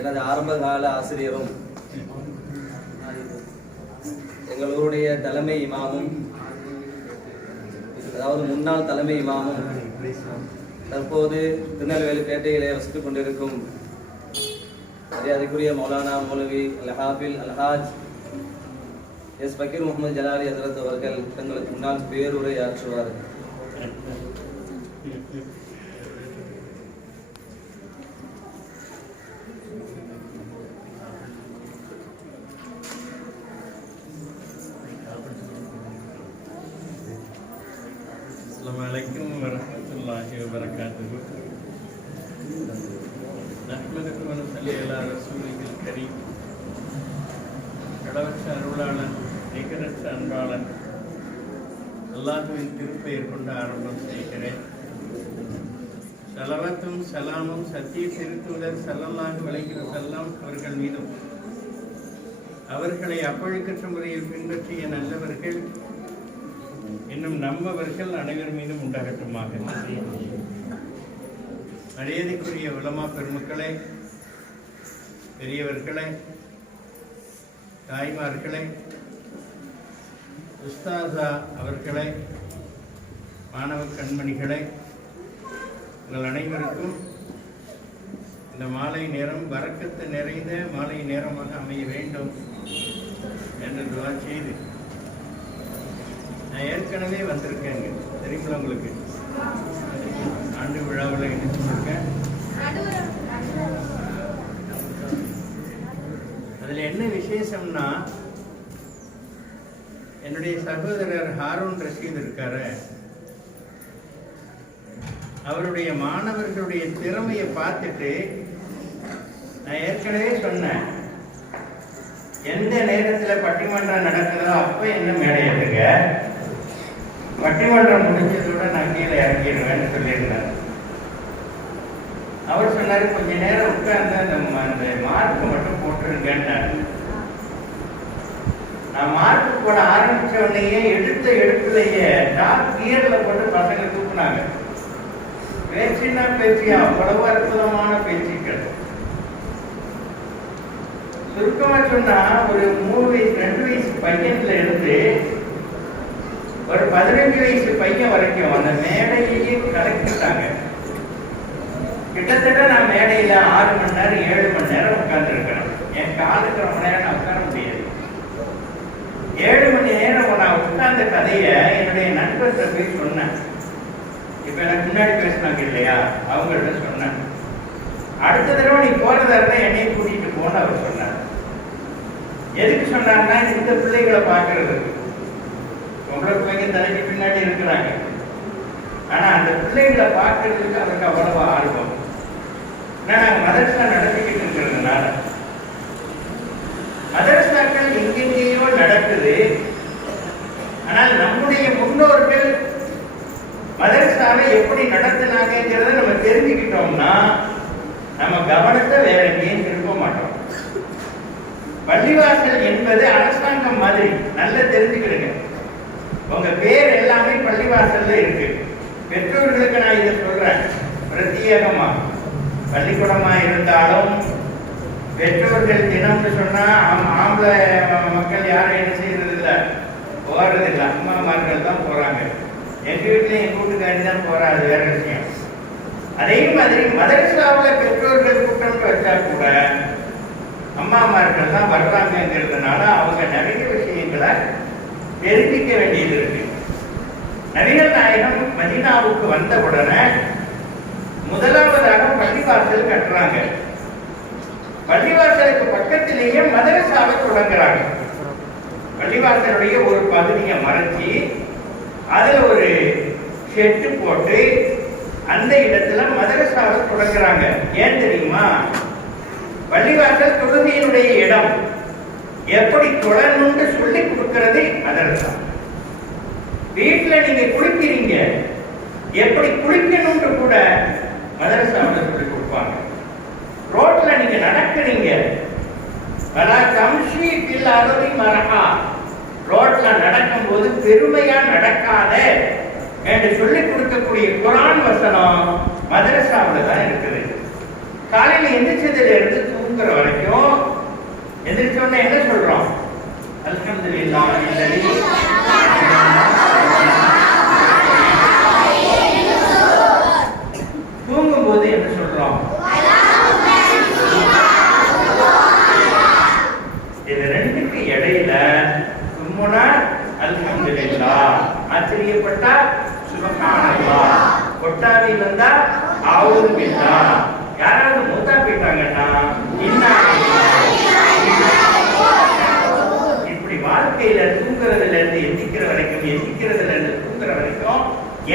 எனது ஆரம்பகால ஆசிரியரும் எங்களுடைய தலைமை இமாமும், அதாவது முன்னாள் தலைமை இமாமும், தற்போது திருநெல்வேலி பேட்டையிலே வசித்துக் கொண்டிருக்கும் மரியாதைக்குரிய மௌலானா மௌலவி அல்-ஹாஃபில் அல்-ஹாஜ் எஸ் பக்கீர் முகமது ஜலாலி ஹஜ்ரத் அவர்கள் தங்களுக்கு முன்னால் பேருரை ஆற்றுவார்கள். Assalamualaikum warahmatullahi wabarakatuh. நஹ்மதுஹு வ நுஸல்லி அலா ரசூலில் கரீம். கடவற்ற அருளாளன், நிகரற்ற அன்பாளன் அல்லாஹ்வின் திருப்பெயர் கொண்டு ஆரம்பம் செய்கிறேன். ஸலவாத்தும் சலாமும் சத்திய திருத்தூதர் ஸல்லல்லாஹு அலைஹி வஸல்லம் அவர்கள் மீதும், அவர்களை அப்பழுக்கற்ற முறையில் பின்பற்றிய நல்லவர்கள் இன்னும் நம்மவர்கள் அனைவர் மீதும் உண்டாகட்டுமாக. மரியாதைக்குரிய உலமா பெருமக்களே, பெரியவர்களே, தாய்மார்களே, உஸ்தாதா அவர்களே, மாணவ கண்மணிகளே, உங்கள் அனைவருக்கும் இந்த மாலை நேரம் பரக்கத்து நிறைந்த மாலை நேரமாக அமைய வேண்டும் என்று துஆ செய்து, நான் ஏற்கனவே வந்திருக்கேங்க, தெரியுங்களா உங்களுக்கு? ஆண்டு விழாவில் இணைச்சிருக்கேன். அதில் என்ன விசேஷம்னா, என்னுடைய சகோதரர் ஹாரூன் ரஷீத் இருக்காரு, அவருடைய மாணவர்களுடைய திறமையை பார்த்துட்டு நான் ஏற்கனவே சொன்னேன், எந்த நேரத்தில் பட்டிமன்றம் நடக்குதோ அப்போ என்ன மேடையிட்டுங்க, பட்டிமன்றம் முடிஞ்சதோட நான் கீழே இறங்கிடுவேன்னு சொல்லியிருந்தேன். அவர் சொன்னாரு, கொஞ்ச நேரம் உட்கார்ந்து அந்த மார்க் மட்டும் போட்டுருங்கன்னாரு. நான் மார்க் போட ஆரம்பிச்ச உடனேயே எடுப்பிலேயே டாப் கியர்ல போட்டு பசங்க தூக்குனாங்க. பேச்சுன்னா பேச்சு, அவ்வளவு அற்புதமான பேச்சுக்கள். சுருக்கமா சொன்னா, ஒரு 3 வயசு 2 வயசு பையன்ல இருந்து ஒரு 15 வயசு பையன் வரைக்கும் அந்த மேடையே கலக்கிட்டாங்க. கிட்டத்தட்ட நான் மேடையில 6 மணி நேரம் 7 மணி நேரம் உட்கார்ந்து இருக்கிறேன். என் காலுக்கு ரொம்ப நேரம் நான் உட்கார முடியாது. 7 மணி நேரம் நான் உட்கார்ந்த கதைய என்னுடைய நண்பர்கிட்ட போய் சொன்னேன். இப்ப எனக்கு முன்னாடி பேசினாங்க இல்லையா, அவங்கள்ட்ட சொன்னேன். அடுத்த தடவை நீ போறதா இருந்தா என்னையும் கூட்டிட்டு போன்னு அவர் சொன்னார். எதுக்கு சொன்னார்னா, இந்த பிள்ளைகளை பார்க்கறதுக்கு. பொம்பளை பிள்ளைங்க தலைக்கு பின்னாடி இருக்கிறாங்க, ஆனா அந்த பிள்ளைகளை பார்க்கறதுக்கு அவருக்கு அவ்வளவு ஆர்வம். நாங்கள் மதரசா நடத்திக்கிட்டு இருக்கிறதுனால, மதரசாக்கள் எங்கெங்கேயோ நடக்குது, ஆனால் நம்முடைய முன்னோர்கள் மதரசாவை எப்படி நடத்தினாங்கிறத நம்ம தெரிஞ்சுக்கிட்டோம்னா நம்ம கவனத்தை வேற எங்கேயும் திருப்ப மாட்டோம். பள்ளிவாசல் என்பது அரசாங்கம் மாதிரி, நல்லா தெரிஞ்சுக்கிடுங்க. உங்க பேர் எல்லாமே பள்ளிவாசல்ல இருக்கு. பெற்றோர்களுக்கு நான் இதை சொல்றேன் பிரத்யேகமா. பள்ளிக்கூடமா இருந்தாலும் பெற்றோர்கள் தினம்னு சொன்னா ஆம்பளை மக்கள் யாரும் என்ன செய்யறது இல்லை, போறது இல்லை, அம்மாமார்கள் தான் போறாங்க. எங்க வீட்டுல என் கூட்டுக்காரி தான் போறா, அது வேற விஷயம். அதே மாதிரி மதரசாவில் பெற்றோர்கள் கூட்டம் வச்சா கூட அம்மாமார்கள் தான் வர்றாங்கிறதுனால அவங்க நிறைய விஷயங்களை தெரிவிக்க வேண்டியது இருக்கு. நபிகள் நாயகம் மதீனாவுக்கு வந்த உடனே முதலாவதாக பள்ளிவாசல் கட்டுறாங்க. பள்ளிவாசலுக்கு பக்கத்திலேயே மதரசாவை தொடங்குறாங்க. பள்ளிவாசலுடைய ஒரு பகுதியை மறைச்சி அதுல ஒரு ஷெட்டு போட்டு அந்த இடத்துல மதரசாவை தொடங்குறாங்க. ஏன் தெரியுமா? பள்ளிவாசல் தொழுகையினுடைய இடம், எப்படி தொழணும்னு சொல்லி கொடுக்கிறது மதரசா. வீட்டுல நீங்க குளிக்கிறீங்க, எப்படி குளிக்கணும்னு கூட மதரசாவில் சொல்லி கொடுப்பாங்க. ரோட்ல நீங்க நடக்கிறீங்க, ரோட்ல நடக்கும் போது பெருமையா நடக்காத என்று சொல்லிக் கொடுக்கக்கூடிய குர்ஆன் வசனம் மதரசாவில் தான் இருக்குது. காலையில எந்திரிச்சதுல இருந்து தூங்குற வரைக்கும் எந்திரிச்ச உடனே என்ன சொல்றோம்? அல்ஹம்துலில்லாஹ் அல்லதி தூங்கும் போது என்ன சொல்றோம்? இது ரெண்டுக்கு இடையில சும்முனா அல்ஹம்துலில்லாஹ், ஆச்சரியப்பட்டா சுப்ஹானல்லாஹ், கொட்டாவி வந்தா அவுது பில்லாஹ், யாராவது மூத்தா போயிட்டாங்கன்னா இப்படி வாழ்க்கையில தூங்குறதுல இருந்து எந்திக்கிற வரைக்கும், எந்திக்கிறதுல இருந்து தூங்குற வரைக்கும்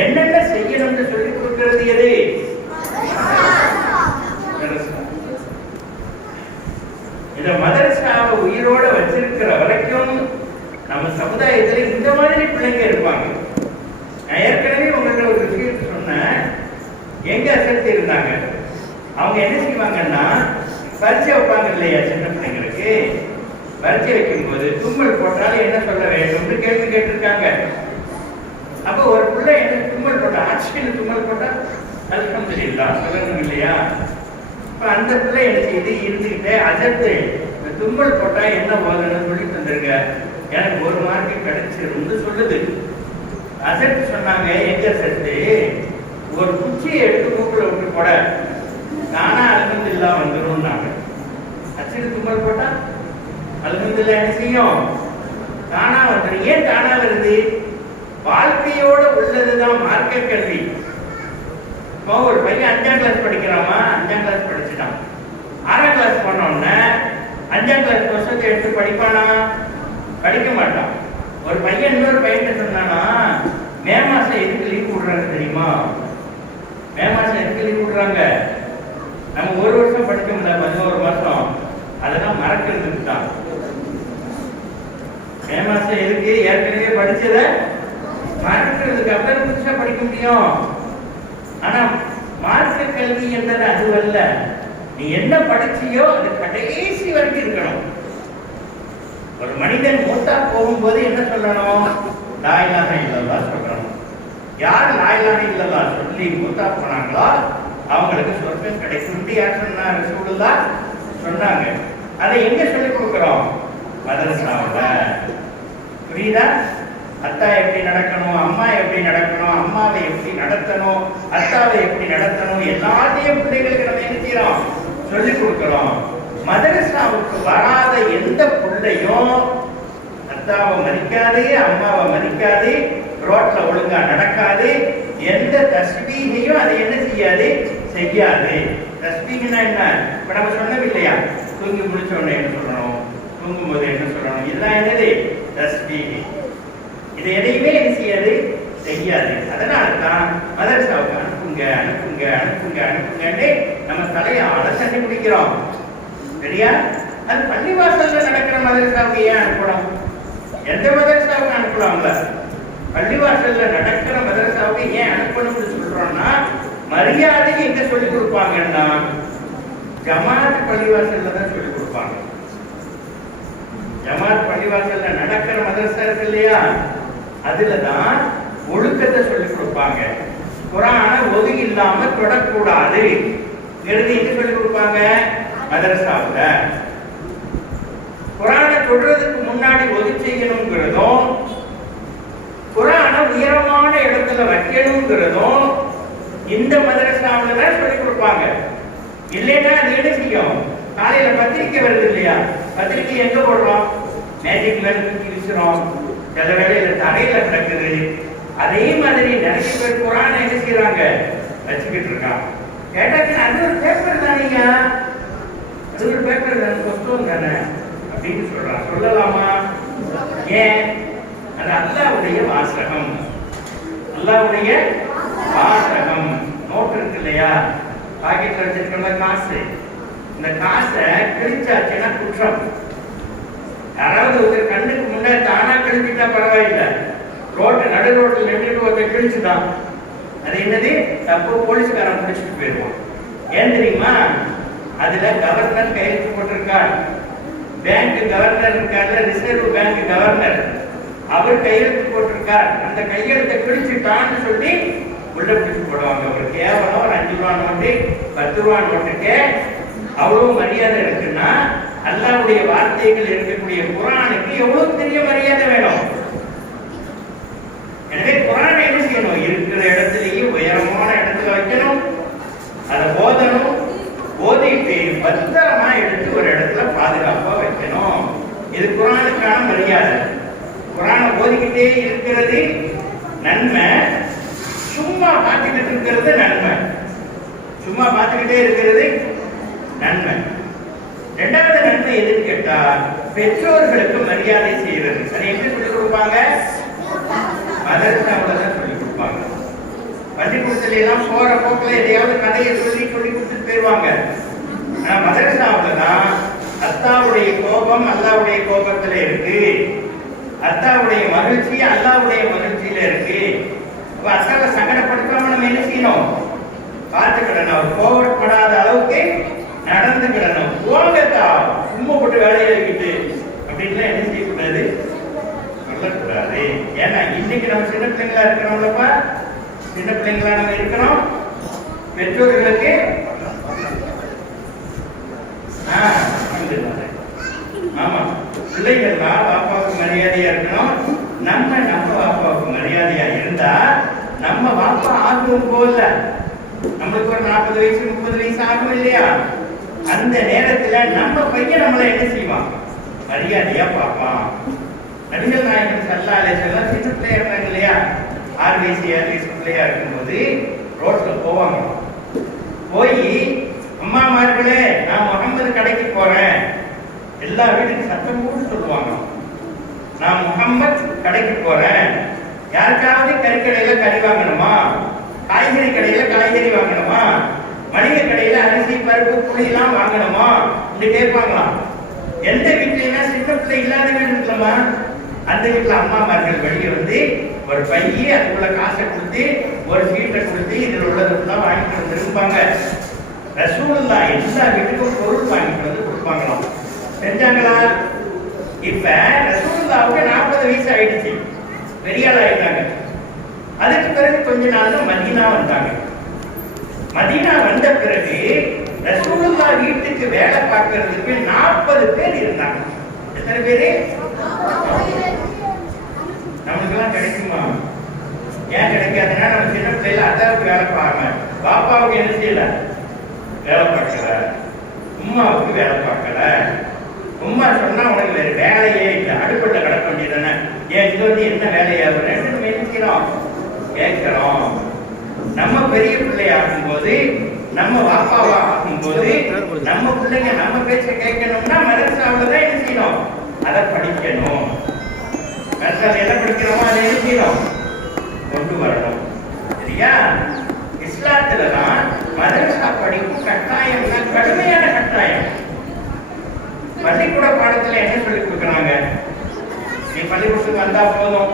என்னென்ன செய்யணும்னு சொல்லி கொடுக்கிறது எது? இந்த மதரசாவை உயிரோட வச்சிருக்கிற வரைக்கும் நம்ம சமுதாயத்துல இந்த மாதிரி பிள்ளைங்க இருப்பாங்க. நான் ஏற்கனவே உங்களுக்கு ஒரு விஷயம் சொன்னேன். எங்க அசர்த்தி இருந்தாங்க, அவங்க என்ன செய்வாங்கன்னா பரிச்சை வைப்பாங்க இல்லையா சின்ன பிள்ளைங்களுக்கு. பரிச்சை வைக்கும் போது தும்மல் போட்டாலும் என்ன சொல்ல வேண்டும்னு கேள்வி கேட்டிருக்காங்க. அப்ப ஒரு பிள்ளை என்ன தும்மல் போட்டா, ஆட்சியில் தும்மல் போட்டா அல்ஹம்துலில்லாஹ் சொல்லணும் இல்லையா? இப்ப அந்த பிள்ளை என்ன செய்து இருந்துகிட்டே அஜர்த்து தும்மல் போட்டா என்ன போதுன்னு சொல்லி தந்திருக்க, எனக்கு 1 மார்க்கு கிடைச்சிரும்னு சொல்லுது. அசர்த்து சொன்னாங்க, எங்க அசர்த்து, ஒரு குச்சியை எடுத்து மூக்குல விட்டு போட நானா அல்ஹம்துலில்லாஹ் வந்துரும்னாங்க. அச்சிட்டு தும்மல் போட்டா அல்ஹம்துலில்லாஹ் என்ன செய்யும்? தானா வந்துடும். ஏன் தானா வருது? வாழ்க்கையோட உள்ளதுதான் மார்க்க கல்வி. இப்போ ஒரு பையன் 5ஆம் கிளாஸ் படிக்கிறாமா, 5ஆம் கிளாஸ் படிச்சுட்டான். 6ஆம் கிளாஸ் போனோடனே 5ஆம் கிளாஸ் புத்தகத்தை எடுத்து படிப்பானா? படிக்க மாட்டான். ஒரு பையன் இன்னொரு பையன் சொன்னானா, மே மாசம் எதுக்கு லீவ் விடுறாங்க தெரியுமா? மே மாசம் எதுக்கு லீவ் விடுறாங்க? நம்ம 1 வருஷம் படிச்சோம்ல 11 மாசம், அதெல்லாம் மறக்கிறதுக்கு தான். மே மாசம் எதுக்கு? ஏற்கனவே படிச்சத மறக்கிறதுக்கு. அப்புறம் புதுசா படிக்க முடியும். ஆனா மார்க்க கல்வி என்பது அதுவல்ல. நீ என்ன படிச்சியோ அது கடைசி வரைக்கும் இருக்கணும். ஒரு மனிதன் மூத்தா போகும்போது என்ன சொல்லணும்? லா இலாஹ இல்லல்லாஹ் சொல்லணும். யார் லா இலாஹ இல்லல்லாஹ் சொல்லி மூத்தா போனாங்களோ அவங்களுக்கு சொர்க்கம் கிடைக்கும். யார் சொன்னா? ரசூலுல்லாஹ் சொன்னாங்க. அதை எங்க சொல்லி கொடுக்கிறோம்? மதரசாவுல. புரியுதா? அத்தா எப்படி நடக்கணும், அம்மா எப்படி நடக்கணும், அம்மாவை எப்படி நடத்தணும், அத்தாவை எப்படி நடத்தணும், எல்லாத்தையும் பிள்ளைகளுக்கு நம்ம என்ன செய்யறோம்? சொல்லி கொடுக்கிறோம். மதரசாவுக்கு வராத எந்த பிள்ளையும் அத்தாவை மதிக்காது, அம்மாவை மதிக்காது, ரோட்ல ஒழுங்கா நடக்காது, எந்த தஸ்பீகையும் அதை என்ன செய்யாது? செய்யாது. தஸ்பீஹ்னா என்ன? இப்ப நம்ம சொன்னோம் இல்லையா, தூங்கி முடிச்ச உடனே என்ன சொல்லணும், தூங்கும் போது என்ன சொல்லணும், இதெல்லாம் என்னது? தஸ்பீஹ். இது எதையுமே என்ன செய்யாது? செய்யாது. அதனால தான் மதரசாவுக்கு அனுப்புங்க அனுப்புங்க அனுப்புங்க அனுப்புங்கன்னு நம்ம தலையால சண்டை பிடிக்கிறோம். சரியா? அது பள்ளிவாசல்ல நடக்கிற மதரசாவுக்கு ஏன் அனுப்பணும்? எந்த மதரசாவுக்கு அனுப்பலாம்ல? பள்ளிவாசல்ல நடக்கிற மதரசாவுக்கு ஏன் அனுப்பணும்னு சொல்றோம்னா, மரியாதை எங்க சொல்லி கொடுப்பாங்கன்னா ஜமாத் பள்ளிவாசல்ல தான் சொல்லி கொடுப்பாங்க. ஜமாத் பள்ளிவாசல்ல நடக்கிற மதரசா இருக்கு இல்லையா, அதுலதான் ஒழுக்கத்தை சொல்லி கொடுப்பாங்க. குர்ஆனை ஒது இல்லாம தொடக்கூடாது எங்க சொல்லி கொடுப்பாங்க? மதரசாவுல. குர்ஆனை தொடுறதுக்கு முன்னாடி ஒது செய்யணுங்கிறதும், குர்ஆனை உயரமான இடத்துல வைக்கணுங்கிறதும் இந்த மதரசாவுல தான் சொல்லி கொடுப்பாங்க. இல்லைன்னா அது என்ன செய்யும்? காலையில பத்திரிக்கை வருது இல்லையா, பத்திரிக்கை எங்க போடுறோம்? மேஜிக் மேல தூக்கி வீசுறோம். சில வேளையில தரையில கிடக்குது. அதே மாதிரி நிறைய பேர் குர்ஆனை என்ன செய்யறாங்க? வச்சுக்கிட்டு இருக்காங்க. கேட்டாச்சு அது ஒரு பேப்பர் தானீங்க, அது ஒரு பேப்பர் தானே, புத்தகம் தானே அப்படின்னு சொல்றான். சொல்லலாமா? ஏன்? அது அல்லாஹ்வுடைய வாசகம். அல்லாஹ்வுடைய வாசகம். நோட்டு இருக்கு இல்லையா, பாக்கெட்ல வச்சிருக்கிற காசு, இந்த காசை கிழிச்சாச்சுன்னா குற்றம். யாராவது ஒரு கண்ணுக்கு முன்னாடி தானா கிழிச்சிட்டா பரவாயில்லை, ரோட்டு நடு ரோட்டில் நின்றுட்டு ஒருத்தர் கிழிச்சுதான், அது என்னது? தப்பு. போலீஸ்காரன் பிடிச்சிட்டு போயிடுவான். ஏன் தெரியுமா? அதுல கவர்னர் கையெழுத்து போட்டிருக்கார். பேங்க் கவர்னர் இருக்கார்ல, ரிசர்வ் பேங்க் கவர்னர், அவர் கையெழுத்து போட்டிருக்கார். அந்த கையெழுத்தை கிழிச்சுட்டான்னு சொல்லி உள்ள பிடிச்சு போடுவாங்க. ஒரு கேவலம் ஒரு 5 ரூபா நோட்டு 10 ரூபா நோட்டுக்கு அவ்வளவு மரியாதை இருக்குன்னா அல்லாஹ்வுடைய வார்த்தைகள் இருக்கக்கூடிய குர்ஆனுக்கு எவ்வளவு பெரிய மரியாதை வேணும். எனவே குர்ஆனை என்ன செய்யணும்? இருக்கிற இடத்துலயே உயரமான இடத்துல வைக்கணும், அதை ஓதணும், ஓதிட்டு பத்திரமா எடுத்து ஒரு இடத்துல பாதுகாப்பா வைக்கணும். இது குர்ஆனுக்கான மரியாதை. குர்ஆனை ஓதிக்கிட்டே இருக்கிறது நன்மை, சும்மா பார்த்துக்கிட்டு இருக்கிறது நன்மை. சும்மா பார்த்துக்கிட்டே இருக்கிறது நன்மை. இரண்டாவது நன்மை எதுன்னு கேட்டா பெற்றோர்களுக்கு மரியாதை செய்வது. அதை எப்படி சொல்லிக் கொடுப்பாங்க? மதரசாவுல தான் சொல்லிக் கொடுப்பாங்க. பள்ளிக்கூடத்துல எல்லாம் போற போக்குல எதையாவது கதையை சொல்லி கொடுத்துட்டு போயிருவாங்க. ஆனா மதரசாவுல தான் அத்தாவுடைய கோபம் அல்லாவுடைய கோபத்துல இருக்கு, அத்தாவுடைய மகிழ்ச்சி அல்லாவுடைய மகிழ்ச்சியில இருக்கு. அத்தாவை சங்கடப்படுத்தாம நம்ம என்ன செய்யணும்? பார்த்துக்கிடணும். அவர் கோபப்படாத அளவுக்கு நடந்துக்கிடணும். போங்கத்தா சும்மா போட்டு வேலையை வைக்கிட்டு அப்படின்லாம் என்ன செய்யக்கூடாது? சொல்லக்கூடாது. ஏன்னா இன்னைக்கு நம்ம சின்ன பிள்ளைங்களா இருக்கிறோம்லப்பா, சின்ன பிள்ளைங்களா நம்ம இருக்கிறோம். பெற்றோர்களுக்கு ஆமா பிள்ளைகள்னா பாப்பாவுக்கு மரியாதையா இருக்கணும். நம்ம பாப்பாவுக்கு மரியாதையா இருந்தா நம்ம பாப்பா ஆகும் போல நம்மளுக்கு ஒரு 40 வயசு 30 வயசு ஆகும் இல்லையா? அந்த நேரத்துல நம்ம பையன் நம்மளை என்ன செய்வான்? மரியாதையா பார்ப்பான். நபிகள் நாயகம் ஸல்லல்லாஹு அலைஹி வஸல்லம் சின்ன பிள்ளையா இருந்தாங்க இல்லையா? 6 வயசு 7 வயசு பிள்ளையா இருக்கும்போது ரோட்ல போவாங்க. போய் அம்மாமார்களே நான் முகமது கடைக்கு போறேன், எல்லா வீட்டுக்கு சத்தம் போட்டு சொல்லுவாங்க, நான் முகமது கடைக்கு போறேன், யாருக்காவது கறிக்கடையில கறி வாங்கணுமா, காய்கறி கடையில காய்கறி வாங்கணுமா, மளிகை கடையில அரிசி பருப்பு புளி எல்லாம் வாங்கணுமா இப்படி கேட்பாங்களாம். எந்த வீட்டுலன்னா சின்ன பிள்ளை இல்லாத வீடு இருக்குல்லமா, அந்த வீட்டுல அம்மாமார்கள் வெளியே வந்து ஒரு பைய அதுக்குள்ள காசை கொடுத்து ஒரு சீட்டை கொடுத்து இதுல உள்ளதெல்லாம் வாங்கிட்டு வந்து இருப்பாங்க. ரசூலுல்லாஹ் எல்லா வீட்டுக்கும் பொருள் வாங்கிட்டு வந்து கொடுப்பாங்களாம். செஞ்சாங்களா? இப்ப ரசூலுல்லாஹ்வுக்கு 40 வயசு ஆயிடுச்சு, பெரிய ஆள் ஆயிட்டாங்க. அதுக்கு பிறகு கொஞ்ச நாள்ல மதீனா வந்தாங்க. மதீனா வந்த பிறகு ரசூலுல்லாஹ் வீட்டுக்கு வேலை பார்க்கறதுக்கு 40 பேர் இருந்தாங்க. எத்தனை பேரு? நமக்கு எல்லாம் கிடைக்குமா? ஏன் கிடைக்காதுன்னா நம்ம சின்ன பிள்ளைல அத்தாவுக்கு வேலை பார்க்காம பாப்பாவுக்கு என்ன செய்யல? வேலை பார்க்கல. உம்மாவுக்கு வேலை பார்க்கல. உம்மா சொன்னா உனக்கு வேற வேலையே இல்லை, அடுப்பட்ட கிடக்க வேண்டியதானே, ஏன் இது வந்து என்ன வேலையா நம்ம நினைக்கிறோம் கேட்கிறோம். நம்ம பெரிய பிள்ளை ஆகும்போது நம்ம பாப்பாவா ஆகும்போது நம்ம பிள்ளைங்க நம்ம பேச்ச கேட்கணும்னா மதரசாவுல தான் என்ன செய்யணும்? அதை படிக்கணும். மதரசால என்ன படிக்கிறோமோ அதை என்ன செய்யணும்? கொண்டு வரணும். சரியா? இஸ்லாத்துல தான் மதரசா படிப்பு கட்டாயம்னா கடுமையான கட்டாயம். பள்ளிக்கூட பாடத்துல என்ன சொல்லி கொடுக்குறாங்க? நீ பள்ளிக்கூடத்துக்கு வந்தா போதும்,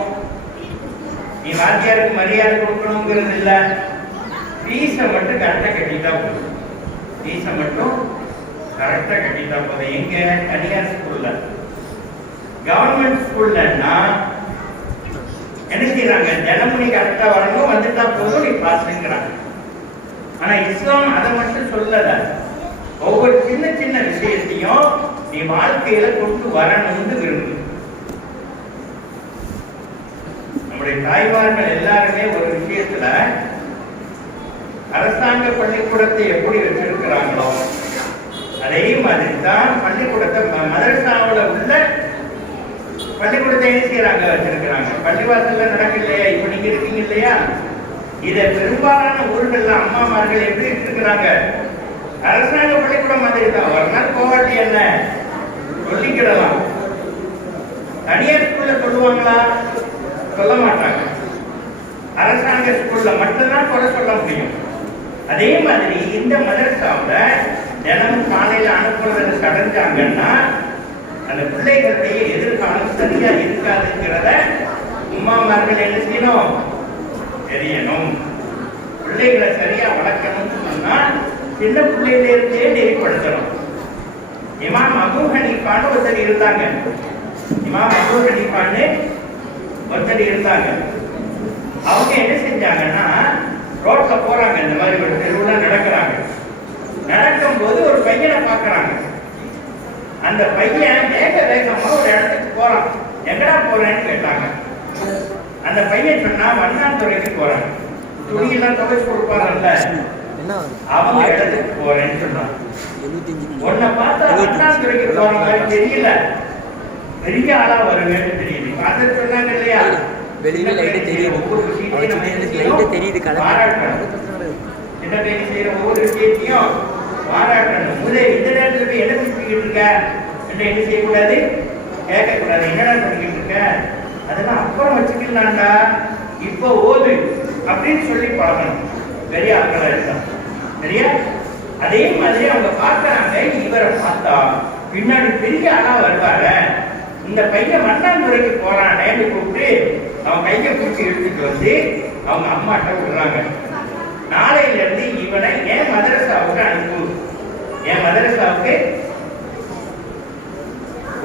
நீ வாத்தியாருக்கு மரியாதை கொடுக்கணுங்கிறது இல்ல, ஃபீஸை மட்டும் கரெக்டா கட்டிட்டா போதும். ஃபீஸை மட்டும் கரெக்டா கட்டிட்டா போதும். எங்க? தனியார் ஸ்கூல்ல. கவர்மெண்ட் ஸ்கூல்லன்னா என்ன செய்யறாங்க? தினமும் நீ கரெக்டா வரணும், வந்துட்டா போதும், நீ பாஸ்ங்கிறாங்க. ஆனா இஸ்லாம் அதை மட்டும் சொல்லல. ஒவ்வொரு சின்ன சின்ன விஷயத்தையும் நீ வாழ்க்கையில கொண்டு வரணும்னு விரும்பு. நம்முடைய தாய்மார்கள் எல்லாருமே ஒரு விஷயத்துல அரசாங்க பள்ளிக்கூடத்தை எப்படி வச்சிருக்கிறாங்களோ அதே மாதிரி தான் பள்ளிக்கூடத்தை மதரசாவுல உள்ள பள்ளிக்கூடத்தை என்ன செய்யறாங்க? வச்சிருக்கிறாங்க. பள்ளிவாசல்ல நடக்கலையா? இப்ப நீங்க இருக்கீங்க இல்லையா? இதை பெரும்பாலான ஊர்கள்ல அம்மாமார்கள் எப்படி இருக்கிறாங்க? அரசாங்க பள்ளிக்கூடம் மாதிரி தான். ஒரு நாள் போகாட்டி என்ன சொல்லிக்கிடலாம். தனியார் ஸ்கூல்ல சொல்லுவாங்களா? சொல்ல மாட்டாங்க. அரசாங்க ஸ்கூல்ல மட்டும்தான் குறை சொல்ல முடியும். அதே மாதிரி இந்த மதரசாவுல தினமும் காலையில அனுப்புறதை சடைஞ்சாங்கன்னா அந்த பிள்ளைகளுடைய எதிர்காலம் சரியா இருக்காதுங்கிறத உமாமார்கள் என்ன செய்யணும்? தெரியணும். பிள்ளைகளை சரியா வளர்க்கணும்னு சொன்னா சின்ன பிள்ளையில இருந்தே நெறிப்படுத்தணும். இமாம் அபூ ஹனீஃபான்னு ஒருத்தர் இருந்தாங்க. இமாம் அபூ ஹனீஃபான்னு ஒருத்தர் இருந்தாங்க. அவங்க என்ன செஞ்சாங்கன்னா ரோட்ல போறாங்க, இந்த மாதிரி ஒரு தெருவுல நடக்கிறாங்க. நடக்கும்போது ஒரு பையனை பார்க்கறாங்க. அந்த பையன் வேக வேகமா ஒரு இடத்துக்கு போறான். எங்கடா போறேன்னு கேட்டாங்க. அந்த பையன் சொன்னா வண்ணாந்துறைக்கு போறேன். துணியெல்லாம் துவைச்சு கொடுப்பாங்கல்ல, அவங்க இடத்துக்கு போறேன்னு சொன்னான். உன்னை பார்த்தா வண்ணாந்துறைக்கு போற மாதிரி தெரியல, பெரிய ஆளா வருவேன்னு தெரியுது. பார்த்து சொன்னாங்க இல்லையா, ஒவ்வொரு விஷயத்தையும் தெரியுது, பாராட்டணும். சின்ன பையன் செய்யற ஒவ்வொரு விஷயத்தையும் பாராட்டணும். முதல் இந்த நேரத்துல போய் என்ன பண்ணிக்கிட்டு இருக்க என்று என்ன செய்யக்கூடாது, கேட்கக்கூடாது. என்னடா பண்ணிக்கிட்டு இருக்க, அதெல்லாம் அப்புறம் வச்சுக்கலாம்டா, இப்போ ஓது அப்படின்னு சொல்லி பழகணும். பெரிய ஆட்களா இருக்கான் சரியா? அதே மாதிரி அவங்க பார்க்கறாங்க, இவரை பார்த்தா பின்னாடி பெரிய ஆளா வருவாரு, இந்த பையன் வண்ணாந்துறைக்கு போறானேன்னு கூப்பிட்டு அவன் கையை பிடிச்சி எடுத்துட்டு வந்து அவங்க அம்மாட்ட விடுறாங்க. நாளையில இருந்து இவனை என் மதரசாவுக்கு அனுப்பு. என் மதரசாவுக்கு,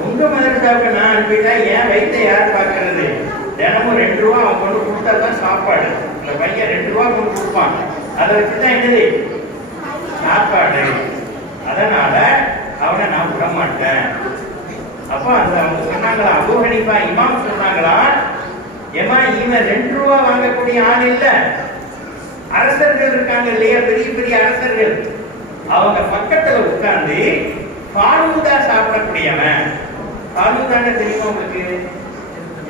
உங்க மதரசாவுக்கு நான் அனுப்பிட்டா என் வயிற்றை யார் பார்க்கறது? தினமும் 2 ரூபா அவன் கொண்டு கொடுத்தா தான் சாப்பாடு. இந்த பையன் 2 ரூபா கொண்டு கொடுப்பான், அதை வச்சுதான் என்னது சாப்பாடு. அதனால அவனை நான் விட மாட்டேன். அப்போ அந்த அவங்க சொன்னாங்களா, அபூ ஹனீஃபா இமாம் சொன்னாங்களா, ஏமா இவன் 2 ரூபா வாங்கக்கூடிய ஆள் இல்ல, அரசர்கள் இருக்காங்க இல்லையா, பெரிய பெரிய அரசர்கள், அவங்க பக்கத்துல உட்கார்ந்து பாலூதா சாப்பிடக்கூடியவன். பாலூதான்னு தெரியுமா உங்களுக்கு?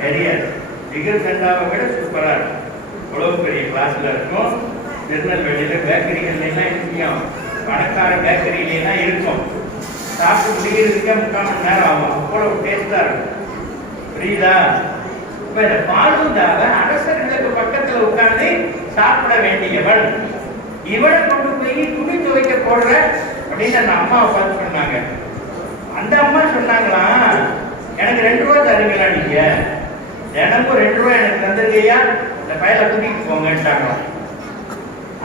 தெரியாது. திகர் சண்டாவை விட சூப்பரா இருக்கும். அவ்வளவு பெரிய கிளாஸ்ல இருக்கும். திருநெல்வேலியில பேக்கரிகள் எல்லாம் இருக்கும், பணக்கார பேக்கரியில எல்லாம் இருக்கும். சாப்பிட்டு முடிகிறதுக்கே 3/4 மணி நேரம் ஆகும், அவ்வளவு டேஸ்டா இருக்கும். புரியுதா? இப்ப இந்த பாலூதாவை அரசர்களுக்கு பக்கத்துல உட்கார்ந்து சாப்பிட வேண்டியவன், இவனை கொண்டு போய் துணி துவைக்க போடுற அப்படின்னு அந்த அம்மாவை பார்த்து சொன்னாங்க. அந்த அம்மா சொன்னாங்களா, எனக்கு 2 ரூபா தருவீங்களா, நீங்க தினமும் 2 ரூபா எனக்கு தந்துருக்கையா, இந்த பையலை கூட்டிட்டு போங்கட்டாங்க.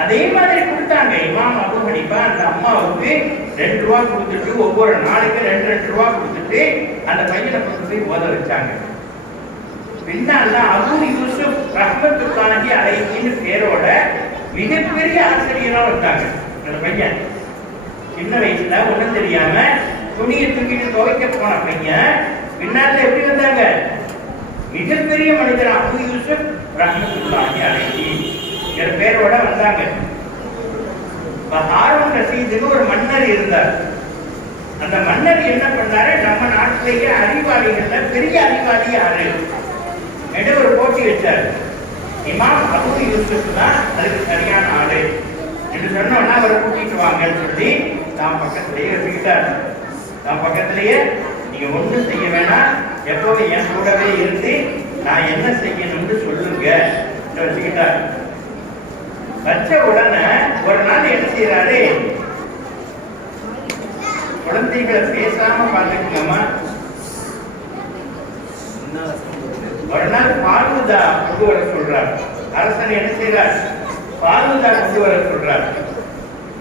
அதே மாதிரி கொடுத்தாங்க. இமாம் அபூ ஹனீஃபா அந்த அம்மாவுக்கு 2 ரூபா கொடுத்துட்டு ஒவ்வொரு நாளைக்கு 2 ரூபா கொடுத்துட்டு அந்த பையனை கொண்டு போய் ஓத வச்சாங்க. பின்னால அபூ யூசுப் ரஹ்மத்துல்லாஹி அலைஹின்னு பேரோட மிகப்பெரிய ஆசிரியரா வந்தாங்க. அந்த பையன் சின்ன வயசுல ஒண்ணும் தெரியாம துணியை தூக்கிட்டு துவைக்க போன பையன் பின்னால எப்படி வந்தாங்க? மிகப்பெரிய மனிதர் அபூ யூசுப் ரஹ்மத்துல்லாஹி அலைஹி பேரோட வந்தாங்க. ஹாரூன் ரஷீதுன்னு ஒரு மன்னர் இருந்தார். அந்த மன்னர் என்ன பண்ணாரு, நம்ம நாட்டிலேயே அறிவாளிகள்ல பெரிய அறிவாளி யாரு என்று ஒரு போட்டி வச்சாரு. இமாம் அபூ யூசுப் தான் அதுக்கு சரியான ஆளு என்று சொன்னோம்னா அவரை கூட்டிட்டு வாங்கன்னு சொல்லி தான் பக்கத்திலேயே வச்சுக்கிட்டார். தான் பக்கத்திலேயே நீங்க ஒண்ணும் செய்ய வேணாம், எப்பவும் என் கூடவே இருந்து நான் என்ன செய்யணும்னு சொல்லுங்க வச்சுக்கிட்டார். வச்ச உடனே ஒரு நாள் என்ன செய்யறாரு, குழந்தைகளை பேசாம பார்த்துக்கலாமா, ஒரு நாள் பாலூதா கொண்டு வர சொல்றார். அரசன் என்ன செய்யறார், பாலூதா கொண்டு வர சொல்றார்.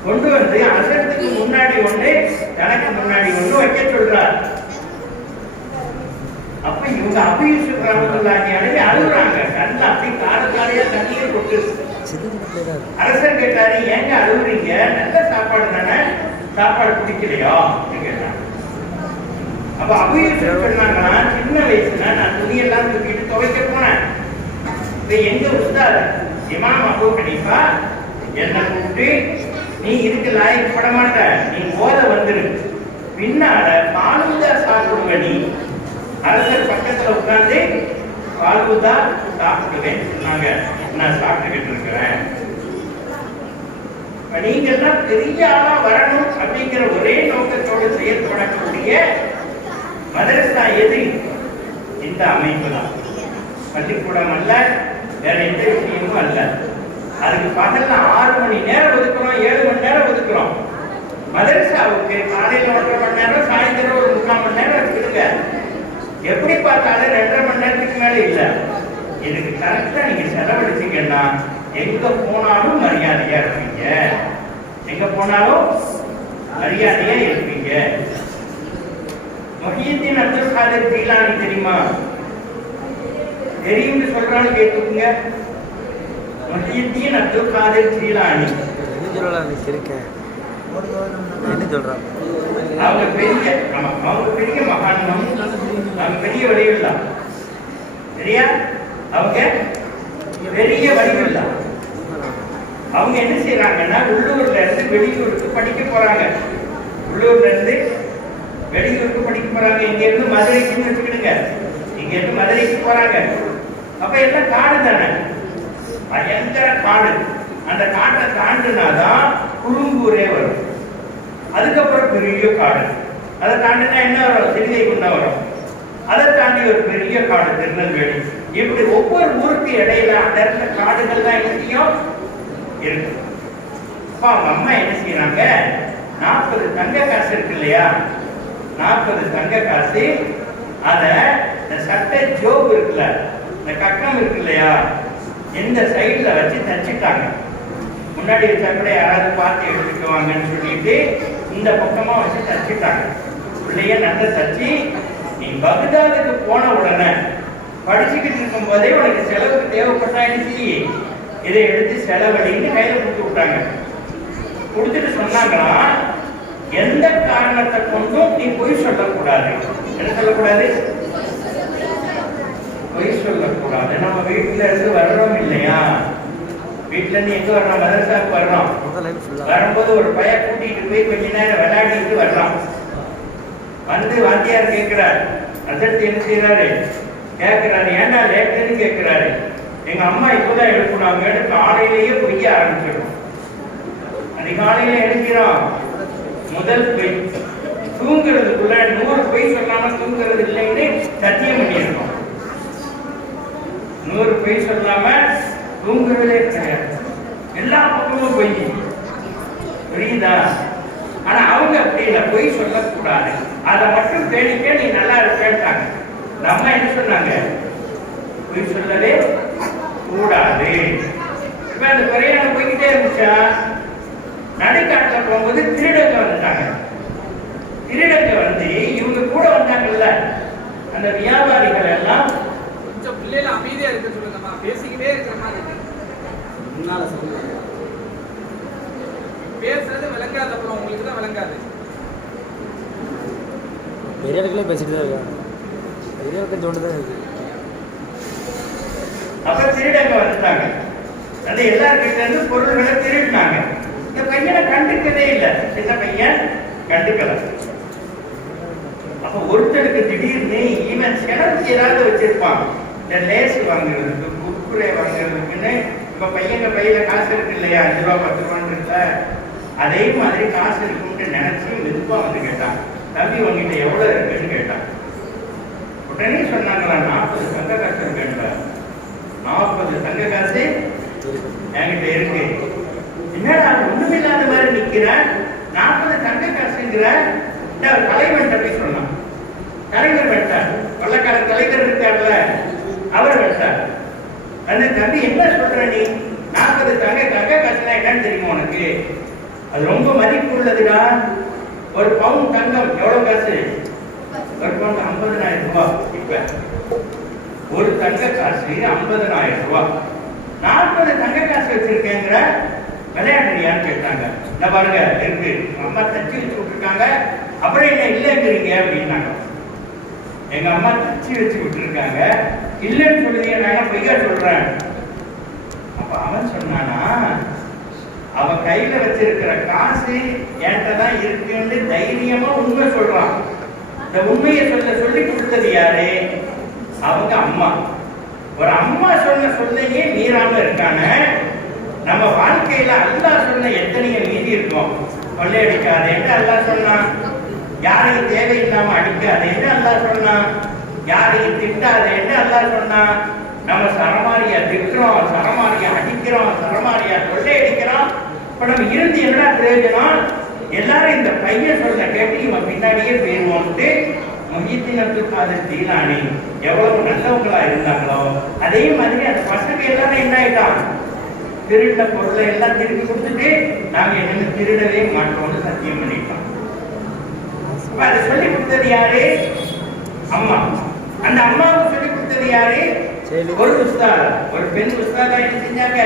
கொண்டு வந்து அசத்துக்கு முன்னாடி ஒண்ணு தனக்கு முன்னாடி ஒண்ணு வைக்க சொல்றார். அப்ப இவங்க அபூ யூசுப் ரஹ்மத்துல்லாஹி அலைஹி அழுகுறாங்க. கண்ணு அப்படி காலக்காலையா தண்ணீர் கொட்டு. அரசர் கேட்டாரு, ஏங்க அழுகுறீங்க, நல்ல சாப்பாடு தானே, சாப்பாடு பிடிக்கலையா கேட்டாங்க. அப்ப அபூ யூசுப் சொன்னாங்கன்னா, சின்ன வயசுல நான் துணியெல்லாம் தூக்கிட்டு துவைக்க போனேன். இப்ப எங்க உஸ்தாத் இமாம் அபூ ஹனீஃபா என்ன கூப்பிட்டு, நீ இதுக்கு லாயக்கப்பட மாட்ட, நீ போத வந்துரு, பின்னால பாலூதா சாப்பிடுவ, நீ அரசர் பக்கத்துல உட்கார்ந்து பாலூதா சாப்பிடுவேன்னு சொன்னாங்க. நான் சாப்பிட்டுக்கிட்டு இருக்கிறேன். நீங்க எல்லாம் பெரிய ஆளா வரணும் அப்படிங்கிற ஒரே நோக்கத்தோடு செயல்படக்கூடிய மதரசா எது? இந்த அமைப்பு தான். பள்ளிக்கூடம் அல்ல, வேற எந்த விஷயமும் அல்ல. அதுக்கு பகல்ல 6 மணி நேரம் ஒதுக்குறோம், 7 மணி நேரம் ஒதுக்குறோம். மதரசாவுக்கு காலையில 1.5 மணி நேரம், சாயந்தரம் ஒரு 3/4 மணி நேரம் இருக்குதுங்க. எப்படி பார்த்தாலும் 2.5 மணி நேரத்துக்கு மேல இல்ல. இதுக்கு கரெக்டா நீங்க செலவழிச்சீங்கன்னா எங்க போனாலும் மரியாதையா இருப்பீங்க, எங்க போனாலும் மரியாதையா இருப்பீங்க. முஹியுத்தீன் அப்துல் காதிர் ஜீலானி தெரியுமா? தெரியும்னு சொல்றான்னு கேட்டுக்குங்க. முஹியுத்தீன் அப்துல் காதிர் ஜீலானி. என்ன சொல்றாங்க? அவங்க பெரிய அவங்க பெரிய மகான்கம், அவங்க பெரிய வடிவில்லா சரியா, அவங்க பெரிய வடிவில்லா. அவங்க என்ன செய்யறாங்கன்னா உள்ளூர்ல இருந்து வெளியூருக்கு படிக்க போறாங்க. உள்ளூர்ல இருந்து வெளியூருக்கு படிக்க போறாங்க. இங்க இருந்து மதுரைக்குன்னு வச்சுக்கிடுங்க, இங்க இருந்து மதுரைக்கு போறாங்க. அப்ப எல்லாம் காடு தானே, பயங்கர காடு. அந்த காட்டை தாண்டினாதான் குறும்பூரே வரும். அதுக்கப்புறம் பெரிய காடு, அதை தாண்டினா என்ன வரும்? சிறுகைக்குண்டா வரும். அதை தாண்டி ஒரு பெரிய காடு திருநெல்வேலி. இப்படி ஒவ்வொரு ஊருக்கு இடையில அந்த இடத்துல காடுகள் தான் எங்கேயும் இருக்கு. அப்ப அவங்க அம்மா என்ன செய்யறாங்க, 40 தங்க காசு இருக்கு இல்லையா, 40 தங்க காசு, அத இந்த சட்டை ஜோப் இருக்குல்ல, இந்த கக்கம் இருக்கு இல்லையா, இந்த சைட்ல வச்சு தச்சுட்டாங்க. முன்னாடி சட்டை யாராவது பார்த்து எடுத்துக்குவாங்கன்னு சொல்லிட்டு இந்த பக்கமா வச்சு தச்சுட்டாங்க. பிள்ளைய நல்லா தச்சு, நீ பகுதாதுக்கு போன உடனே படிச்சுக்கிட்டு இருக்கும் போதே உனக்கு செலவுக்கு தேவைப்பட்டா என்ன, இதை எடுத்து செலவழின்னு கையில கொடுத்து விட்டாங்க. கொடுத்துட்டு சொன்னாங்களா, எந்த காரணத்தை கொண்டும் நீ பொய் சொல்லக்கூடாது. என்ன சொல்லக்கூடாது? பொய் சொல்லக்கூடாது. நம்ம வீட்டுல இருந்து வர்றோம் இல்லையா, வீட்டுல இருந்து எங்க வர்றோம், மதரசாவுக்கு வர்றோம். வரும்போது ஒரு பைய கூட்டிட்டு போய் கொஞ்ச நேரம் விளையாடிட்டு வர்றோம். வந்து வாத்தியார் கேட்கிறார், அதற்கு என்ன செய்யறாரு, கேட்கிறாரு, ஏன்னா லேட்டுன்னு கேட்கிறாரு. எங்க அம்மா இப்பதான் எழுப்புனாங்க, காலையிலேயே பொய்ய ஆரம்பிச்சிடும். அதிகாலையில எழுக்கிறோம், முதல் பொய். தூங்குறதுக்குள்ள 100 பொய் சொல்லாம தூங்குறது இல்லைன்னு சத்தியம் பண்ணியிருக்கோம். 100 பொய் சொல்லாம தூங்குறதே கிடையாது. எல்லா பக்கமும் பொய், புரியுதா? ஆனா அவங்க அப்படி இல்லை, பொய் சொல்லக்கூடாது. அதை மட்டும் பேணிக்க நீ நல்லா இருப்பேன்ட்டாங்க. நம்ம என்ன சொன்னாங்க, பொய் சொல்லவே கூடாது. இப்ப அந்த பிரயாணம் போய்கிட்டே இருந்துச்சா, நடுக்காட்டுல போகும்போது திருடங்க வந்துட்டாங்க. திருடங்க வந்து இவங்க கூட வந்தாங்கல்ல, அந்த வியாபாரிகள் எல்லாம் கொஞ்சம் பிள்ளைல அமைதியா இருக்க சொல்லுங்கம்மா, பேசிக்கிட்டே இருக்கிற மாதிரி முன்னால சொல்லுங்க. பேசுறது விளங்காது, அப்புறம் உங்களுக்கு தான் விளங்காது. பெரிய இடத்துல பேசிட்டு தான் இருக்காங்க, பெரிய இடத்துல தோண்டு தான் இருக்கு. அப்ப திருடங்க வந்துட்டாங்க, அந்த எல்லார்கிட்ட இருந்து பொருள்களை திருடினாங்க. இந்த பையனை கண்டுக்கவே இல்லை, இந்த பையன் கண்டுக்கல. அப்ப ஒருத்தருக்கு திடீர்னு இவன் செலவுக்கு ஏதாவது வச்சிருப்பான், இந்த லேஸ் வாங்குறதுக்கு, குர்குரே வாங்குறதுக்குன்னு. இப்ப பையங்க பையில காசு இருக்கு இல்லையா, 5 ரூபா 10 ரூபான்னு இருக்கா, அதே மாதிரி காசு இருக்குன்னு நினைச்சு மெதுவா வந்து கேட்டான், தம்பி உங்ககிட்ட எவ்வளவு இருக்குன்னு கேட்டான். உடனே சொன்னாங்களா, 40 தங்க காசு இருக்குன்ற. 40 தங்க காசு என்கிட்ட இருக்கு. என்னடா ஒண்ணுமில்லாத மாதிரி நிக்கிற, 40 தங்க காசுங்கிற. தலைவன் போய் சொன்னான், தலைவர் வெட்டார், கொள்ளக்கார தலைவர் இருக்கார்ல, அவர் வெட்டார். அந்த தம்பி என்ன சொல்ற நீ, 40 தங்க காசுனா என்னன்னு தெரியுமா உனக்கு? அது ரொம்ப மதிப்பு உள்ளதுடா. ஒரு பவுன் தங்கம் எவ்வளவு காசு? ஒரு பவுன் 50,000 ரூபாய். இப்ப ஒரு தங்க காசு 50,000 ரூபாய். 40 தங்க காசு வச்சிருக்கேங்கிற, விளையாடுறியான்னு கேட்டாங்க. இந்த பாருங்க இருக்கு, அம்மா தச்சு வச்சு விட்டுருக்காங்க. அப்புறம் என்ன இல்லைங்கிறீங்க அப்படின்னாங்க. எங்க அம்மா தச்சு வச்சு விட்டுருக்காங்க, இல்லைன்னு சொல்லுங்க, நான் பொய்யா சொல்றேன். அப்ப அவன் சொன்னானா, அவன் கையில வச்சிருக்கிற காசு என்கிட்ட தான் இருக்குன்னு தைரியமா உண்மை சொல்றான். இந்த உண்மையை சொல்லி கொடுத்தது யாரு? அவங்க அம்மா. ஒரு அம்மா சொன்ன சொல்லையே மீறாம இருக்கான. நம்ம வாழ்க்கையில அல்லாஹ் சொன்ன எத்தனையோ மீதி இருக்கும். கொள்ளையடிக்காதேன்னு அல்லாஹ் சொன்னான், யாரையும் தேவையில்லாம அடிக்காதேன்னு அல்லாஹ் சொன்னான், யாரையும் திட்டாதேன்னு அல்லாஹ் சொன்னான். நம்ம சரமாரியா திட்டுறோம், சரமாரியா அடிக்கிறோம், சரமாரியா கொள்ளையடிக்கிறோம். இப்ப நம்ம இருந்து என்ன பிரயோஜனம்? எல்லாரும் இந்த பையன் சொல்ல கேட்டு இவன் பின்னாடியே போயிருவோம்ட்டு முஹியுத்தீன் அப்துல் காதிர் ஜீலானி எவ்வளவு நல்லவங்களா இருந்தாங்களோ அதே மாதிரி அந்த பசங்க எல்லாரும் என்ன ஆயிட்டான், திருட பொருளை எல்லாம் திருப்பி கொடுத்துட்டு நாங்க என்ன திருடவே மாட்டோம்னு சத்தியம் பண்ணிட்டோம். அதை சொல்லி கொடுத்தது யாரு? அம்மா. அந்த அம்மாவுக்கு சொல்லி கொடுத்தது யாரு? ஒரு உஸ்தாத், ஒரு பெண் உஸ்தாதா என்ன செஞ்சாங்க,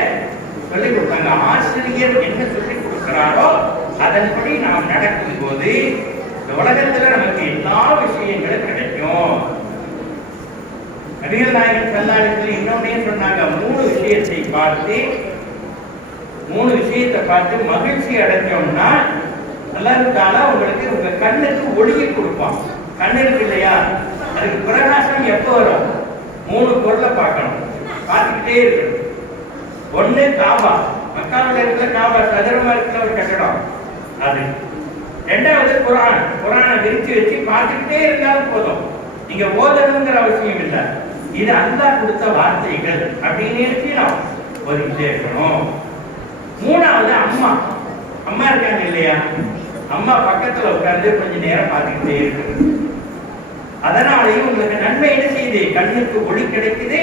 சொல்லிக் கொடுத்தாங்க. ஆசிரியர் என்ன சொல்லிக் கொடுக்கிறாரோ அதன்படி நாம் நடக்கும் போது இந்த உலகத்துல நமக்கு எல்லா விஷயங்களும் கிடைக்கும். நபிகள் நாயகம் ஸல்லல்லாஹு அலைஹி வஸல்லம் இன்னொன்னே சொன்னாங்க, மூணு விஷயத்தை பார்த்து மகிழ்ச்சி அடைஞ்சோம்னா அல்லாஹ் தஆலா உங்களுக்கு உங்க கண்ணுக்கு ஒளியை கொடுப்பான். கண்ணு இருக்கு இல்லையா, அதுக்கு பிரகாசம் எப்போ வரும்? மூணு பொருளை பார்க்கணும், பார்த்துக்கிட்டே இருக்கணும். ஒண்ணு காபா, மக்காவில் இருக்கிற காபா, சதுரமா இருக்கிற ஒரு கட்டடம் அது. ரெண்டாவது குர்ஆனை விரிச்சு வச்சு பார்த்துக்கிட்டே இருந்தாலும் போதும், நீங்க ஓதணுங்கிற அவசியம் இல்லை. இது அல்லாஹ் கொடுத்த வார்த்தைகள் அப்படின்னு நினைச்சு நாம் ஓதிக்கிட்டே இருக்கணும். மூணாவது அம்மா இருக்காங்க இல்லையா, அம்மா பக்கத்துல உட்கார்ந்து கொஞ்ச நேரம் பார்த்துக்கிட்டே இருக்கு. அதனாலேயும் உங்களுக்கு நன்மை என்ன செய்யுது? கண்ணுக்கு ஒளி கிடைக்குது,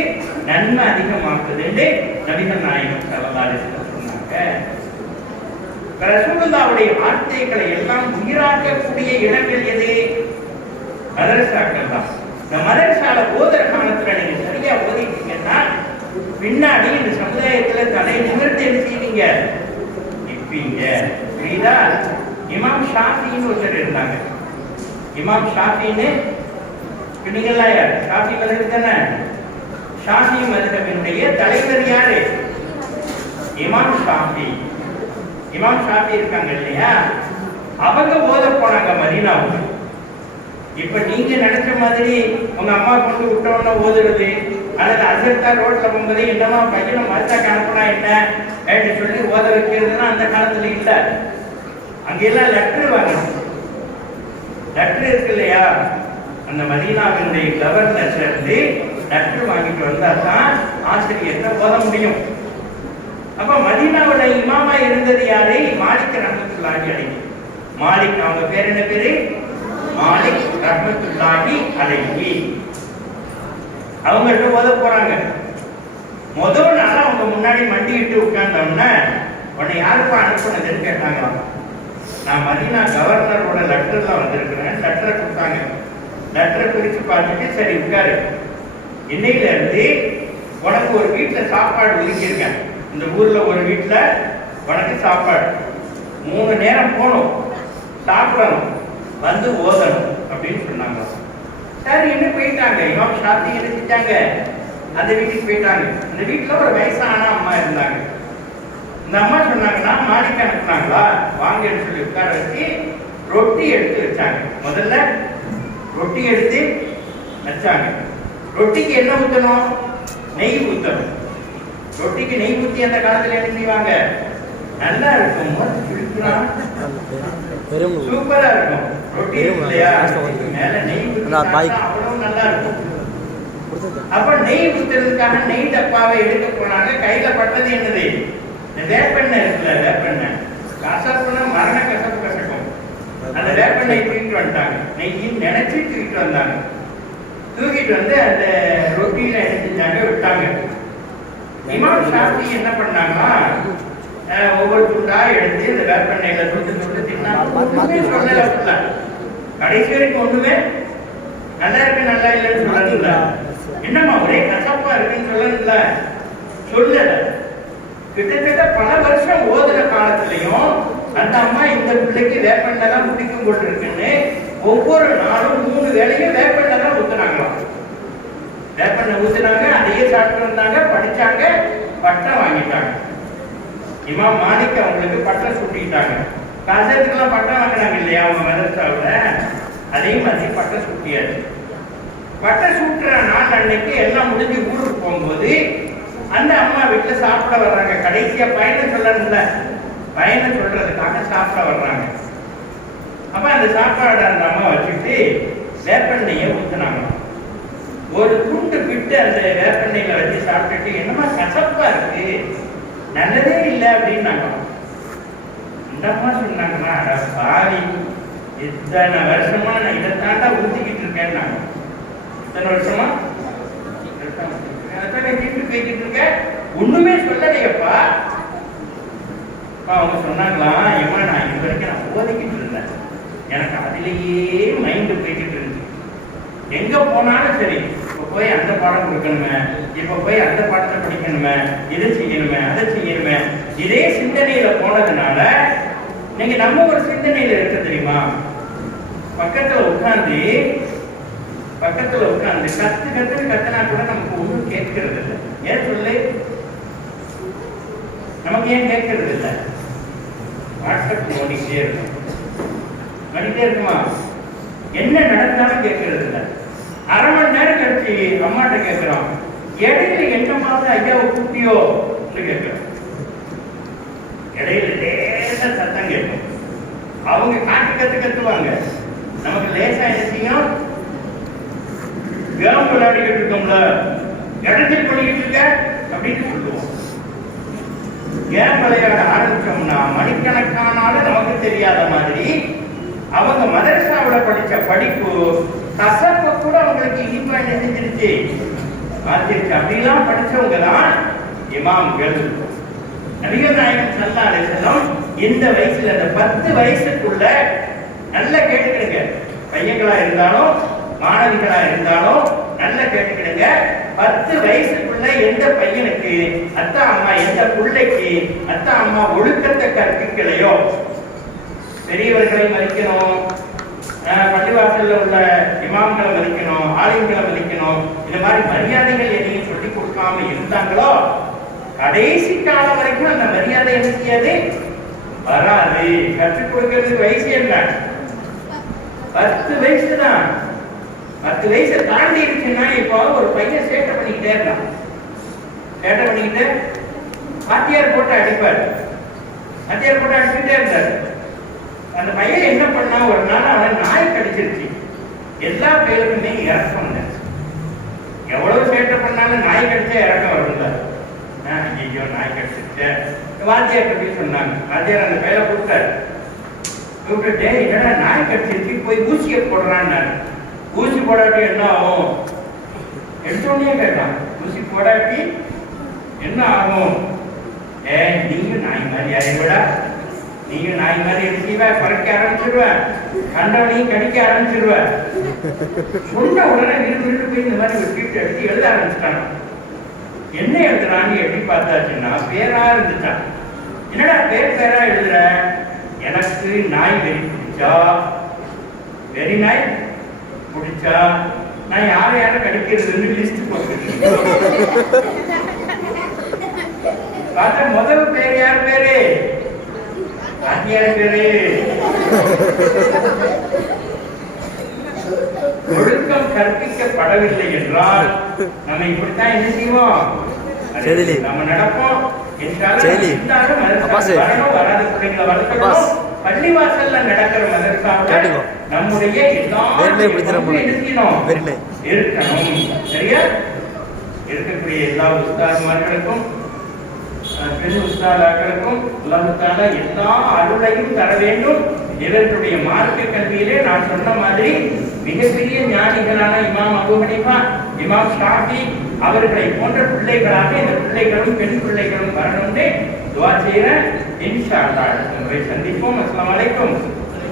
நன்மை அதிகமாக்குதுன்னு நபிகள் நாயகம் ஸல்லல்லாஹு அலைஹி வஸல்லம் சொன்னாங்க. ரசூலுல்லாஹ்வுடைய வார்த்தைகளை எல்லாம் உயிராக்கக்கூடிய இடங்கள் எது? மதரசாக்கள் தான். இந்த மதரசால ஓதுற காலத்துல நீங்க சரியா ஓதிட்டீங்கன்னா பின்னாடி இந்த சமுதாயத்துல தலை நிமிர்ந்து என்ன செய்வீங்க? நிற்பீங்க. புரியுதா? இமாம் ஷாஃபின்னு ஒருத்தர் இருந்தாங்க. இமாம் ஷாஃபின்னு நீங்களா யார்? ஷாஃபி மதஹப் தானே. ஷாஃபி மதஹபினுடைய தலைவர் யாரு? இமாம் ஷாஃபி. இமாம் ஷாஃபி இருக்காங்க இல்லையா, அவங்க ஓத போனாங்க மதீனாவுக்கு. இப்ப நீங்க நினைச்ச மாதிரி உங்க அம்மா கொண்டு விட்டோன்னு ஓதுறது, அல்லது அசர்த்தா ரோட்ல போகும்போது என்னமா பையனை மருத்தாக்கு அனுப்புனா என்ன அப்படின்னு சொல்லி ஓத வைக்கிறதுனா அந்த காலத்துல இல்ல. அங்கெல்லாம் லெட்டர் வாங்கணும். லெட்டர் இருக்கு இல்லையா, அந்த மதீனாவினுடைய கவர்னர் சேர்ந்து லெட்டர் வாங்கிட்டு வந்தா தான் ஆசிரியர்கிட்ட ஓத முடியும். அப்ப மதீனாவோட இமாமா இருந்தது யாரு? மாலிக் ரஹ்மத்துல்லாஹி அலைஹி. மாலிக், அவங்க பேர் என்ன பேரு? மாலிக் ரஹ்மத்துல்லாஹி அலைஹி. அவங்கள்ட்ட ஓத போறாங்க. முதல் நாள் அவங்க முன்னாடி மண்டிட்டு உட்கார்ந்தோம்னா உன்னை யாருப்பா அனுப்புனதுன்னு கேட்டாங்களாம். நான் மதீனா கவர்னரோட லெட்டர்ல வந்திருக்கிறேன். லெட்டரை கொடுத்தாங்க. லெட்டரை பிரிச்சு பார்த்துட்டு சரி உட்காரு, இன்னையில இருந்து உனக்கு ஒரு வீட்டுல சாப்பாடு ஒதுக்கியிருக்கேன். இந்த ஊர்ல ஒரு வீட்டுல உனக்கு சாப்பாடு, 3 நேரம் போகணும், சாப்பிடணும், வந்து ஓதணும் அப்படின்னு சொன்னாங்க. சரி என்ன போயிட்டாங்க. இமாம் ஷாஃபி என்ன செஞ்சாங்க? அந்த வீட்டுக்கு போயிட்டாங்க. அந்த வீட்டுல ஒரு வயசான அம்மா இருந்தாங்க. இந்த அம்மா சொன்னாங்கன்னா மாலிக் அனுப்புனாங்களா வாங்கன்னு சொல்லி உட்கார வச்சு ரொட்டி எடுத்து வச்சாங்க. முதல்ல ரொட்டி எடுத்து வச்சாங்க. ரொட்டிக்கு என்ன ஊத்தணும்? நெய் ஊத்தணும். ரொட்டிக்கு நெய் ஊத்தி அந்த காலத்துல என்ன செய்வாங்க? நல்லா இருக்கும், சூப்பரா இருக்கும். ரொட்டி இல்லையா, மேல நெய் ஊத்தி அவ்வளவு நல்லா இருக்கும். அப்ப நெய் ஊத்துறதுக்காக நெய் டப்பாவை எடுக்க போனாங்க. கையில பட்டது என்னது? இந்த வேப்பெண்ணெய் இருக்குல்ல, வேப்பெண்ணெய் கசப்புனா மரண கசப்பு கசக்கும். அந்த வேப்பெண்ணெய் தூக்கிட்டு வந்துட்டாங்க. நெய்யும் நினைச்சு தூக்கிட்டு வந்தாங்க. தூக்கிட்டு வந்து அந்த ரொட்டியில என்ன செஞ்சாங்க? விட்டாங்க. இமாம் ஷாஃபி என்ன பண்ணாங்கன்னா ஒவ்வொரு துண்டா எடுத்து இந்த வேப்பெண்ணெயில தொட்டு தின்னாங்க. கடைசி வரைக்கும் ஒண்ணுமே நல்லா இருக்கு நல்லா இல்லைன்னு சொல்லல. என்னம்மா ஒரே கசப்பா இருக்குன்னு சொல்லல, சொல்லல. கிட்டத்தட்ட பல வருஷம் ஓதுன காலத்திலையும் அந்த அம்மா இந்த பிள்ளைக்கு வேப்பெண்ணெய் தான் பிடிக்கும் போட்டு இருக்குன்னு ஒவ்வொரு நாளும் 3 வேளையும் வேப்பெண்ணெய் தான் ஊத்துனாங்களாம். வேப்பெண்ணெய் ஊத்துனாங்க, அதையே சாப்பிட்டு வந்தாங்க, படிச்சாங்க, பட்டம் வாங்கிட்டாங்க. இமாம் மாலிக் அவங்களுக்கு பட்டம் சுட்டிட்டாங்க. கசத்துக்கெல்லாம் பட்டம் வாங்கினாங்க இல்லையா அவங்க மதரசாவுல, அதே மாதிரி பட்டம் சுட்டியாச்சு. பட்டம் சுட்டுற நாள் அன்னைக்கு எல்லாம் முடிஞ்சு ஊருக்கு போகும்போது அந்த அம்மா வீட்டுல சாப்பிட வர்றாங்க. கடைசியா பயணம் சொல்லணும்ல, பயணம் சொல்றதுக்காக சாப்பிட வர்றாங்க. அப்ப அந்த சாப்பாடு அந்த அம்மா வச்சுட்டு வேப்பெண்ணெயை ஊத்துனாங்க. ஒரு துண்டு விட்டு அந்த வேப்பெண்ணெயில வச்சு சாப்பிட்டுட்டு என்னமா கசப்பா இருக்கு, நல்லதே இல்லை அப்படின்னாங்க. இந்த அம்மா சொன்னாங்கன்னா பாவி, இத்தனை வருஷமா நான் இதை தாண்டா ஊத்திக்கிட்டு இருக்கேன்னாங்க. இத்தனை வருஷமா பேசிட்டு இருக்க, ஒண்ணுமே சொல்லலையப்பா. அவங்க சொன்னாங்களாம், ஏமா நான் இது வரைக்கும் நான் ஓதிக்கிட்டு இருந்தேன், எனக்கு அதிலேயே மைண்டு போய்கிட்டு இருந்துச்சு. எங்க போனாலும் சரி, போய் அந்த பாடம் கொடுக்கணுமே, இப்ப போய் அந்த பாடத்தை படிக்கணுமே, இதை செய்யணுமே, அதை செய்யணுமே, இதே சிந்தனையில போனதுனால நீங்க நம்ம ஒரு சிந்தனையில இருக்க தெரியுமா? பக்கத்துல உட்கார்ந்து கத்துன்னு கத்துனா கூட நமக்கு ஒன்றும் கேட்கறது இல்லை. ஏன் சொல்லு, நமக்கு ஏன் கேட்கறது இல்லை? வாட்ஸ்அப் நோண்டிட்டே இருக்குமா? என்ன நடந்தாலும் கேட்கறது இல்லை. அரை மணி நேரம் கழிச்சு அம்மாட்ட கேட்கிறோம், இடையில என்ன மாதிரி ஐயாவை கூப்பிட்டியோ கேட்கிறோம். இடையில லேச சத்தம் கேட்கும். அவங்க காட்டு கத்துவாங்க, நமக்கு லேசா என்ன செய்யும்? கேம் விளையாடிக்கிட்டு இருக்கோம்ல, இடத்தில் பண்ணிக்கிட்டு இருக்க அப்படின்னு சொல்லுவோம். கேம் விளையாட ஆரம்பிச்சோம்னா மணிக்கணக்கானாலும் நமக்கு தெரியாத மாதிரி அவங்க மதரசாவில் படிச்ச படிப்பு கசப்ப கூட அவங்களுக்கு இனிப்பா என்ன செஞ்சிருச்சு, மாத்திருச்சு. அப்படிலாம் படிச்சவங்க தான் இமாம்கள். நபிகள் நாயகம் ஸல்லல்லாஹு அலைஹி வஸல்லம் இந்த வயசுல, அந்த 10 வயசுக்குள்ள நல்லா கேட்டுக்கிடுங்க, பையங்களா இருந்தாலும் மாணவிகளா இருந்தாலும் நல்லா கேட்டுக்கிடுங்க. 10 வயசுக்குள்ள எந்த பையனுக்கு அத்தா அம்மா, எந்த பிள்ளைக்கு அத்தா அம்மா ஒழுக்கத்தை கற்பிக்கலையோ, பெரியவர்களை மதிக்கணும், பள்ளிவாசல்ல உள்ள இமாம்களை மதிக்கணும், ஆலிம்களை மதிக்கணும், இந்த மாதிரி மரியாதைகள் எதையும் சொல்லி கொடுக்காம இருந்தாங்களோ கடைசி காலம் வரைக்கும் அந்த மரியாதை என்ன செய்யாது, வராது. கற்றுக் கொடுக்கிறது வயசு என்ன? 10 வயசு தான். 10 வயசை தாண்டி இருக்குன்னா இப்போ ஒரு பையன் சேட்டை பண்ணிக்கிட்டே இருக்கான். சேட்டை பண்ணிக்கிட்டு வாத்தியார் போட்டு அடிப்பார், வாத்தியார் போட்டு அடிச்சுக்கிட்டே இருந்தார். அந்த பையன் என்ன பண்ணா, ஒரு நாள் அவனை நாய் கடிச்சிருச்சு. எல்லா பேருக்குமே இறக்கம் இல்லை. எவ்வளவு சேட்டை பண்ணாலும் நாய் கடிச்சா இறக்கம் வரும்ல. ஐயோ நாய் கடிச்சிருச்சு, வாத்தியார் பற்றி சொன்னாங்க. வாத்தியார் அந்த பையனை கூப்பிட்டாரு. கூப்பிட்டு, என்னடா நாய் கடிச்சிருச்சு, போய் ஊசியை போடுறான்னு. ஊசி போடாட்டி என்ன ஆகும்? எடுத்தோடனே கேட்டான், ஊசி போடாட்டி என்ன ஆகும்? நீயும் நாய் மாதிரி அறிவிடா, நீயும் நாய் மாதிரி எடுத்துவ, குறைக்க ஆரம்பிச்சிருவ, கண்டவனையும் கடிக்க ஆரம்பிச்சிருவ. சொன்ன உடனே விருது போய் இந்த மாதிரி ஒரு சீட்டு எடுத்து எழுத ஆரம்பிச்சிட்டான். என்ன எழுதுறான்னு எப்படி பார்த்தாச்சுன்னா பேரா இருந்துச்சான். என்னடா பேரா எழுதுற? எனக்கு நாய் வெறி பிடிச்சா, வெறி நாய் பிடிச்சா நான் யாரை கடிக்கிறதுன்னு லிஸ்ட் போட்டுருக்கேன். பார்த்தா முதல் பேர் யார் பேரு? வாத்தியார் பேரு. ஒழுக்கம் கற்பிக்கப்படவில்லை என்றால் நம்ம இப்படித்தான் என்ன செய்வோம், நம்ம நடப்போம். பள்ளிவாசல்ல நடக்கிற மதரசாவில் நம்முடைய இருக்கணும். சரியா? இருக்கக்கூடிய எல்லா உஸ்தாதுமார்களுக்கும் பெண் உஸ்தாதாக்களுக்கும் அல்லாஹ் தஆலா எல்லா அருளையும் தர வேண்டும். இவர்களுடைய மார்க்க கல்வியிலே நான் சொன்ன மாதிரி மிகப்பெரிய ஞானிகளான இமாம் அபூ ஹனீஃபா, இமாம் ஷாஃபி அவர்களை போன்ற பிள்ளைகளாக இந்த பிள்ளைகளும் பெண் பிள்ளைகளும் வரணும்னு துஆ செய்கிறேன். இன்ஷா அல்லாஹ் அடுத்த முறை சந்திப்போம். அஸ்ஸலாமு அலைக்கும்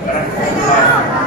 வரஹ்மத்துல்லாஹி